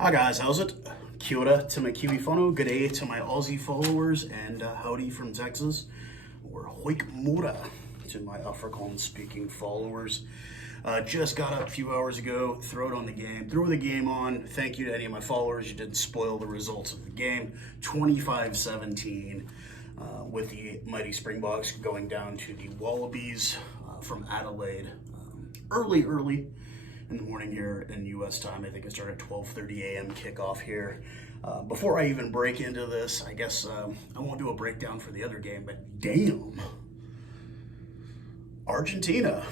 Hi guys, how's it? Kia ora to my Kiwi whānau, good day to my Aussie followers, and howdy from Texas, or hoik mora to my Afrikaans-speaking followers. Just got up a few hours ago, threw the game on. Thank you to any of my followers, you didn't spoil the results of the game. 25-17 with the mighty Springboks going down to the Wallabies from Adelaide early in the morning here in U.S. time. I think it started at 12:30 a.m. kickoff here. Before I even break into this, I guess I won't do a breakdown for the other game, but damn, Argentina.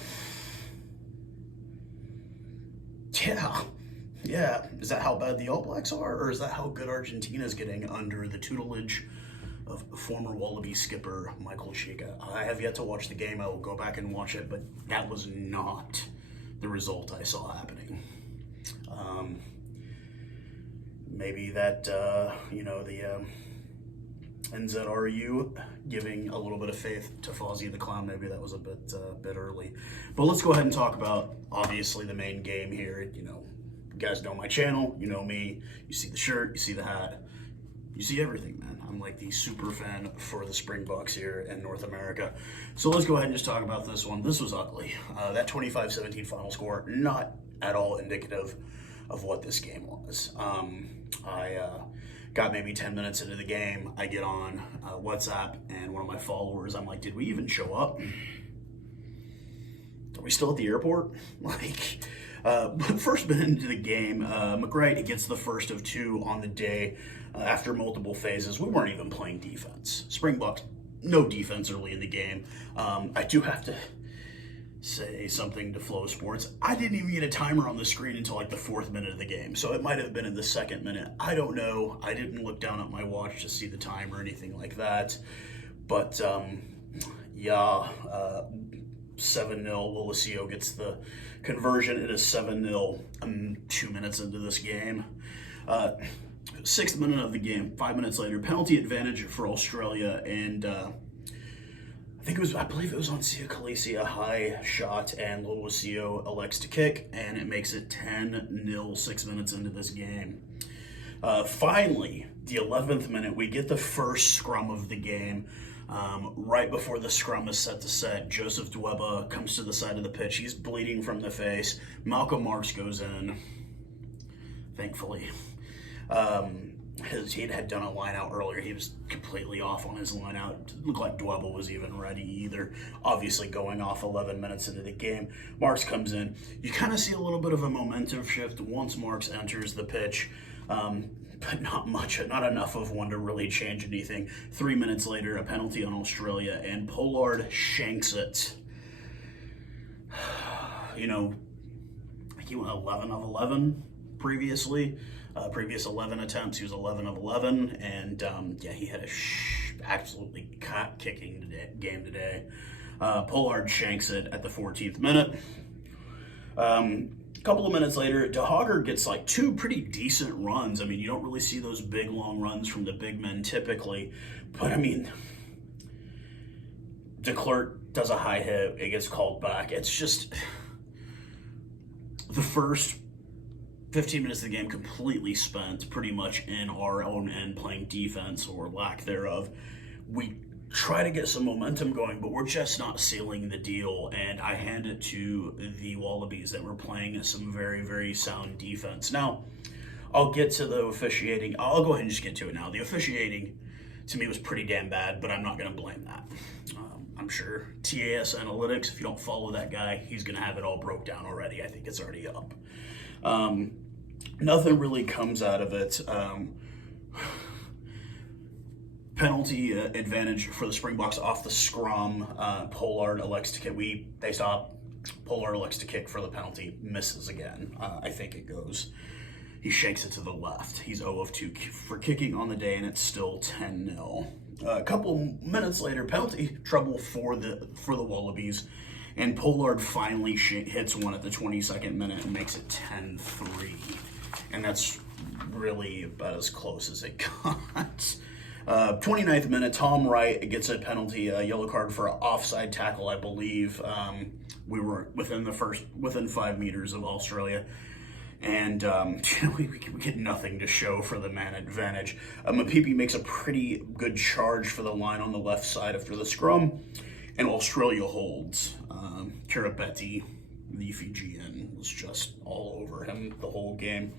Yeah. Is that how bad the All Blacks are, or is that how good Argentina's getting under the tutelage of former Wallaby skipper Michael Chica? I have yet to watch the game. I will go back and watch it, but that was not the result I saw happening. Maybe that, the NZRU giving a little bit of faith to Fozzie the Clown, maybe that was a bit early. But let's go ahead and talk about, obviously, the main game here. You guys know my channel, you know me, you see the shirt, you see the hat, you see everything, man. I'm like the super fan for the Springboks here in North America. So let's go ahead and just talk about this one. This was ugly. That 25-17 final score, not at all indicative of what this game was. I got maybe 10 minutes into the game. I get on WhatsApp, and one of my followers, I'm like, did we even show up? Are we still at the airport? First minute into the game, Mcreight gets the first of two on the day after multiple phases. We weren't even playing defense. Springboks, no defense early in the game. I do have to say something to Flow Sports. I didn't even get a timer on the screen until like the 4th minute of the game, so it might have been in the 2nd minute. I don't know. I didn't look down at my watch to see the time or anything like that. But 7-0, Lolesio gets the conversion. It is 7-0 2 minutes into this game. 6th minute of the game, 5 minutes later, penalty advantage for Australia, and I believe it was on Sia Khaleesi, a high shot, and Lolesio elects to kick, and it makes it 10-0 6 minutes into this game. Finally, the 11th minute, we get the first scrum of the game. Right before the scrum is set to set, Joseph Dweba comes to the side of the pitch. He's bleeding from the face. Malcolm Marks goes in, thankfully. He had done a line out earlier. He was completely off on his line out. Didn't look like Dweba was even ready either. Obviously going off 11 minutes into the game. Marks comes in. You kind of see a little bit of a momentum shift once Marks enters the pitch. But not much, not enough of one to really change anything. 3 minutes later, a penalty on Australia, and Pollard shanks it. He went 11 of 11 previously. Previous 11 attempts, he was 11 of 11, and he had a absolutely kicking game today. Pollard shanks it at the 14th minute. A couple of minutes later, De Hogger gets like 2 pretty decent runs. I mean, you don't really see those big, long runs from the big men typically. But, I mean, De Klerk does a high hit. It gets called back. It's just the first 15 minutes of the game completely spent pretty much in our own end playing defense or lack thereof. We try to get some momentum going, but we're just not sealing the deal, and I hand it to the Wallabies that were playing some very, very sound defense. Now, I'll get to the officiating. I'll go ahead and just get to it now. The officiating, to me, was pretty damn bad, but I'm not going to blame that. I'm sure TAS Analytics, if you don't follow that guy, he's going to have it all broke down already. I think it's already up. Nothing really comes out of it. Penalty advantage for the Springboks off the scrum. Pollard elects to kick. They stop. Pollard elects to kick for the penalty. Misses again. I think it goes. He shanks it to the left. He's 0 of 2 for kicking on the day, and it's still 10-0. A couple minutes later, penalty trouble for the Wallabies, and Pollard finally hits one at the 22nd minute and makes it 10-3. And that's really about as close as it got. 29th minute, Tom Wright gets a penalty, a yellow card for an offside tackle, I believe. We were within 5 meters of Australia. And we get nothing to show for the man advantage. Mapipi makes a pretty good charge for the line on the left side after the scrum, and Australia holds. Kiribeti, the Fijian, was just all over him the whole game.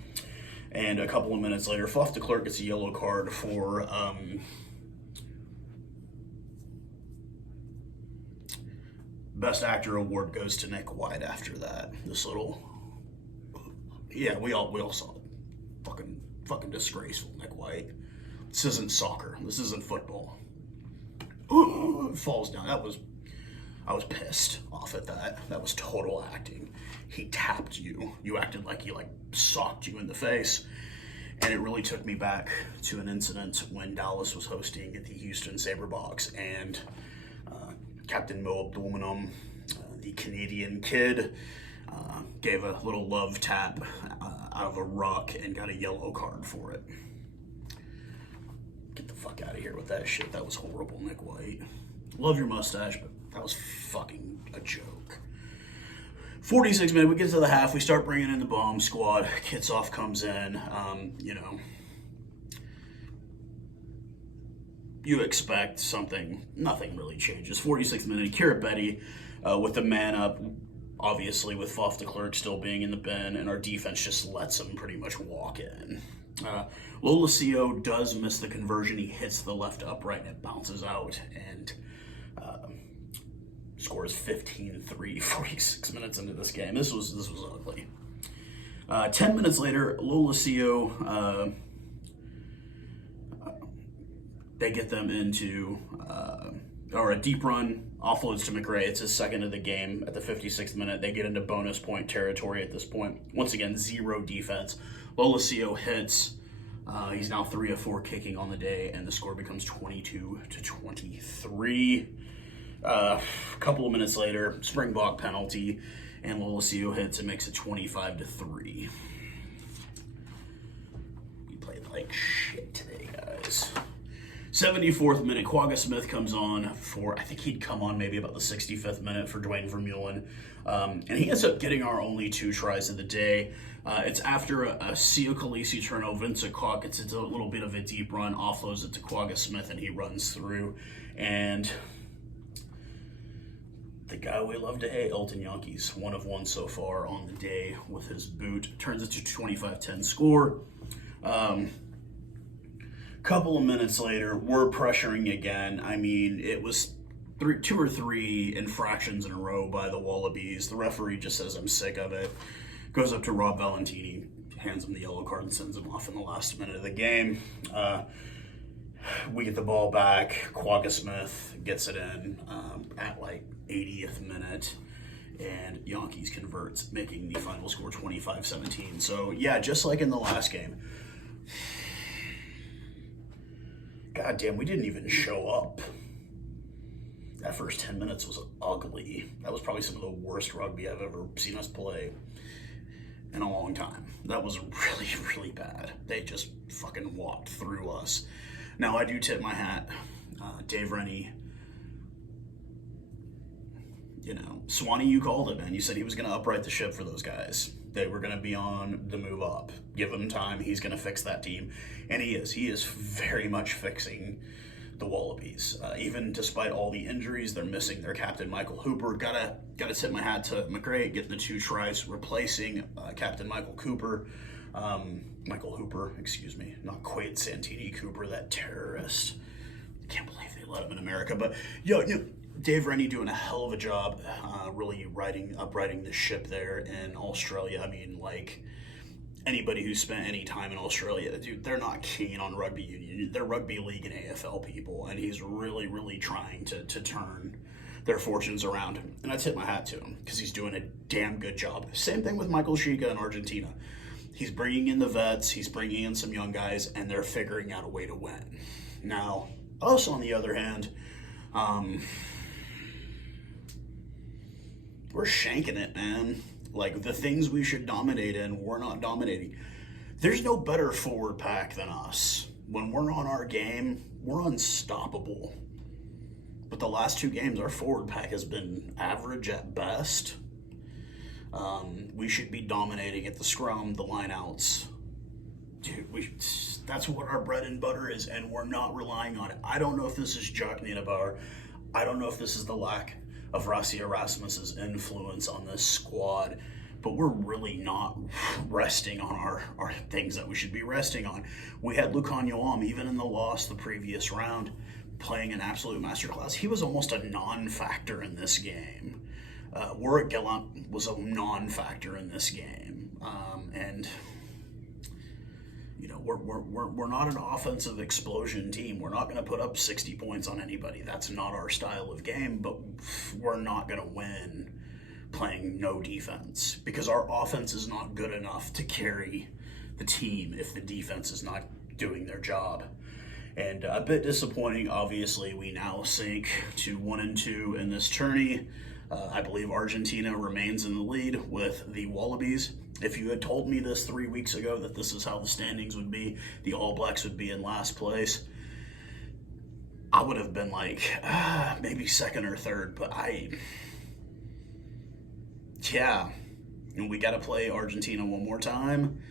And a couple of minutes later, Fluff de Klerk gets a yellow card for Best Actor award goes to Nick White after that. This little, yeah, we all saw it. Fucking disgraceful, Nick White. This isn't soccer. This isn't football. Ooh, falls down. I was pissed off at that. That was total acting. He tapped you. You acted like he socked you in the face. And it really took me back to an incident when Dallas was hosting at the Houston Saberboks, and Captain Mo Abdulmanum, the Canadian kid, gave a little love tap out of a ruck and got a yellow card for it. Get the fuck out of here with that shit. That was horrible, Nick White. Love your mustache, but that was fucking a joke. 46 minutes, we get to the half, we start bringing in the bomb squad. Kitsoff comes in, you expect something, nothing really changes. 46th minute, Kiribeti with the man up, obviously with Fluff de Klerk still being in the bin, and our defense just lets him pretty much walk in. Lolesio does miss the conversion. He hits the left upright and it bounces out, and scores 15-3, 46 minutes into this game. This was ugly. 10 minutes later, Lolesio, they get them into, or a deep run, offloads to Mcreight. It's his second of the game at the 56th minute. They get into bonus point territory at this point. Once again, zero defense. Lolesio hits. He's now 3 of 4 kicking on the day, and the score becomes 22-23. A couple of minutes later, Springbok penalty, and Lolesio hits and makes it 25-3. We played like shit today, guys. 74th minute, Quagga Smith comes on for, I think he'd come on maybe about the 65th minute for Dwayne Vermeulen. And he ends up getting our only 2 tries of the day. It's after a Sio Khaleesi turnover. Vincent Koch gets a little bit of a deep run, offloads it to Quagga Smith, and he runs through. And the guy we love to hate, Elton Yankees, 1 of 1 so far on the day with his boot. Turns it to 25-10 score. Couple of minutes later, we're pressuring again. I mean, it was 2 or 3 infractions in a row by the Wallabies. The referee just says, I'm sick of it. Goes up to Rob Valentini, hands him the yellow card and sends him off in the last minute of the game. We get the ball back. Quagga Smith gets it in at 80th minute, and Yankees converts, making the final score 25-17. So yeah, just like in the last game. God damn, we didn't even show up. That first 10 minutes was ugly. That was probably some of the worst rugby I've ever seen us play in a long time. That was really, really bad. They just fucking walked through us. Now, I do tip my hat. Dave Rennie, Swanee, you called it, man. You said he was going to upright the ship for those guys. They were going to be on the move up. Give him time. He's going to fix that team. And he is. He is very much fixing the Wallabies. Even despite all the injuries, they're missing their captain, Michael Hooper. Gotta tip my hat to Mcreight, getting the 2 tries, replacing Captain Michael Hooper, excuse me, not Quaid Santini Cooper, that terrorist. I can't believe they let him in America. But, Dave Rennie doing a hell of a job really uprighting the ship there in Australia. I mean, anybody who spent any time in Australia, dude, they're not keen on rugby union. They're rugby league and AFL people, and he's really, really trying to turn their fortunes around. And I tip my hat to him because he's doing a damn good job. Same thing with Michael Chica in Argentina. He's bringing in the vets, he's bringing in some young guys, and they're figuring out a way to win. Now, us, on the other hand, we're shanking it, man. The things we should dominate in, we're not dominating. There's no better forward pack than us. When we're on our game, we're unstoppable. But the last 2 games, our forward pack has been average at best. We should be dominating at the scrum, the lineouts. Dude, that's what our bread and butter is, and we're not relying on it. I don't know if this is Jock Nienaber. I don't know if this is the lack of Rassi Erasmus's influence on this squad, but we're really not resting on our things that we should be resting on. We had Lukhanyo Am, even in the loss the previous round, playing an absolute masterclass. He was almost a non-factor in this game. Warwick Gallant was a non-factor in this game, and you know, we're not an offensive explosion team. We're not going to put up 60 points on anybody. That's not our style of game, but we're not going to win playing no defense, because our offense is not good enough to carry the team if the defense is not doing their job. And a bit disappointing, obviously. We now sink to 1-2 in this tourney. I believe Argentina remains in the lead with the Wallabies. If you had told me this 3 weeks ago, that this is how the standings would be, the All Blacks would be in last place, I would have been like, maybe second or third. But yeah, and we got to play Argentina one more time,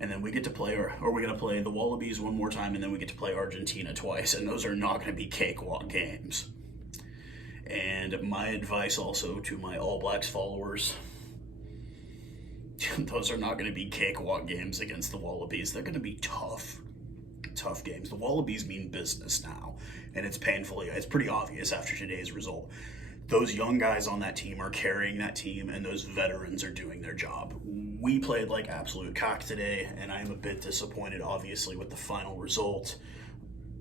and then we get to play, or we got to play the Wallabies one more time, and then we get to play Argentina twice, and those are not going to be cakewalk games. And my advice also to my All Blacks followers, those are not going to be cakewalk games against the Wallabies. They're going to be tough games. The Wallabies mean business now, and it's pretty obvious after today's result. Those young guys on that team are carrying that team, and those veterans are doing their job. We played like absolute cock today, and I am a bit disappointed, obviously, with the final result.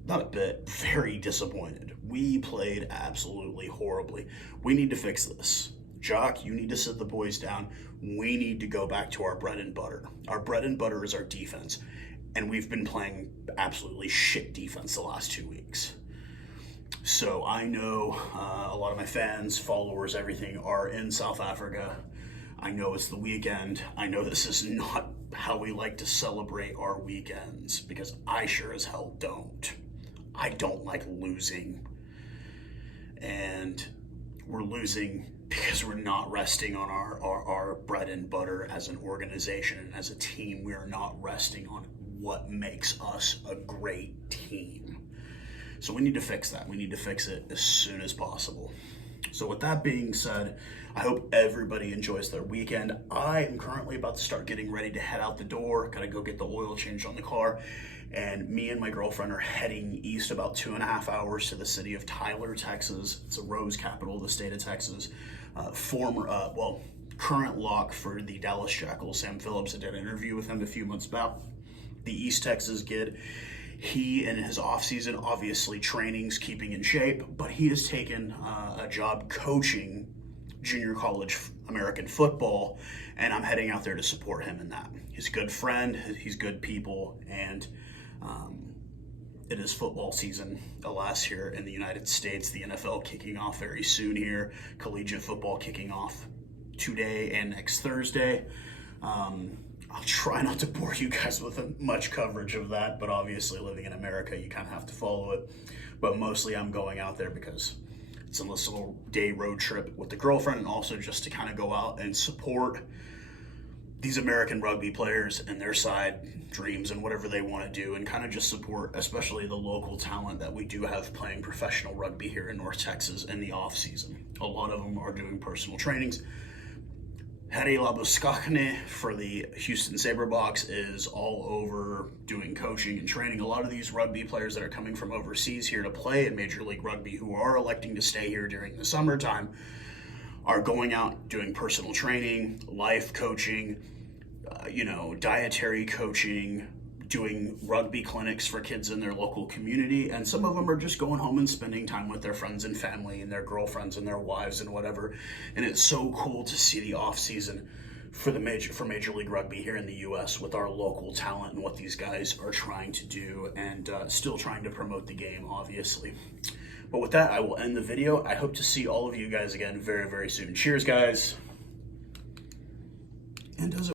Not a bit, very disappointed. We played absolutely horribly. We need to fix this. Jock, you need to sit the boys down. We need to go back to our bread and butter. Our bread and butter is our defense, and we've been playing absolutely shit defense the last 2 weeks. So I know a lot of my fans, followers, everything are in South Africa. I know it's the weekend. I know this is not how we like to celebrate our weekends, because I sure as hell don't. I don't like losing. And we're losing because we're not resting on our bread and butter as an organization and as a team. We are not resting on what makes us a great team. So we need to fix that. We need to fix it as soon as possible. So with that being said, I hope everybody enjoys their weekend. I am currently about to start getting ready to head out the door. Gotta go get the oil changed on the car. And me and my girlfriend are heading east about 2.5 hours to the city of Tyler, Texas. It's a rose capital of the state of Texas. Current lock for the Dallas Jackals, Sam Phillips. I did an interview with him a few months back. The East Texas kid. He, in his off-season, obviously training's keeping in shape, but he has taken a job coaching junior college American football, and I'm heading out there to support him in that. He's a good friend, he's good people, and it is football season, alas, here in the United States. The NFL kicking off very soon here. Collegiate football kicking off today and next Thursday. I'll try not to bore you guys with much coverage of that, but obviously living in America, you kind of have to follow it. But mostly I'm going out there because it's a little day road trip with the girlfriend, and also just to kind of go out and support these American rugby players and their side dreams and whatever they want to do, and kind of just support especially the local talent that we do have playing professional rugby here in North Texas in the off season. A lot of them are doing personal trainings. Harry Labuskakne for the Houston Saberboks is all over doing coaching and training. A lot of these rugby players that are coming from overseas here to play in Major League Rugby, who are electing to stay here during the summertime, are going out doing personal training, life coaching, dietary coaching, doing rugby clinics for kids in their local community, and some of them are just going home and spending time with their friends and family and their girlfriends and their wives and whatever. And it's so cool to see the off season for Major League Rugby here in the U.S. with our local talent and what these guys are trying to do, and still trying to promote the game, obviously. But with that, I will end the video. I hope to see all of you guys again very, very soon. Cheers, guys. And as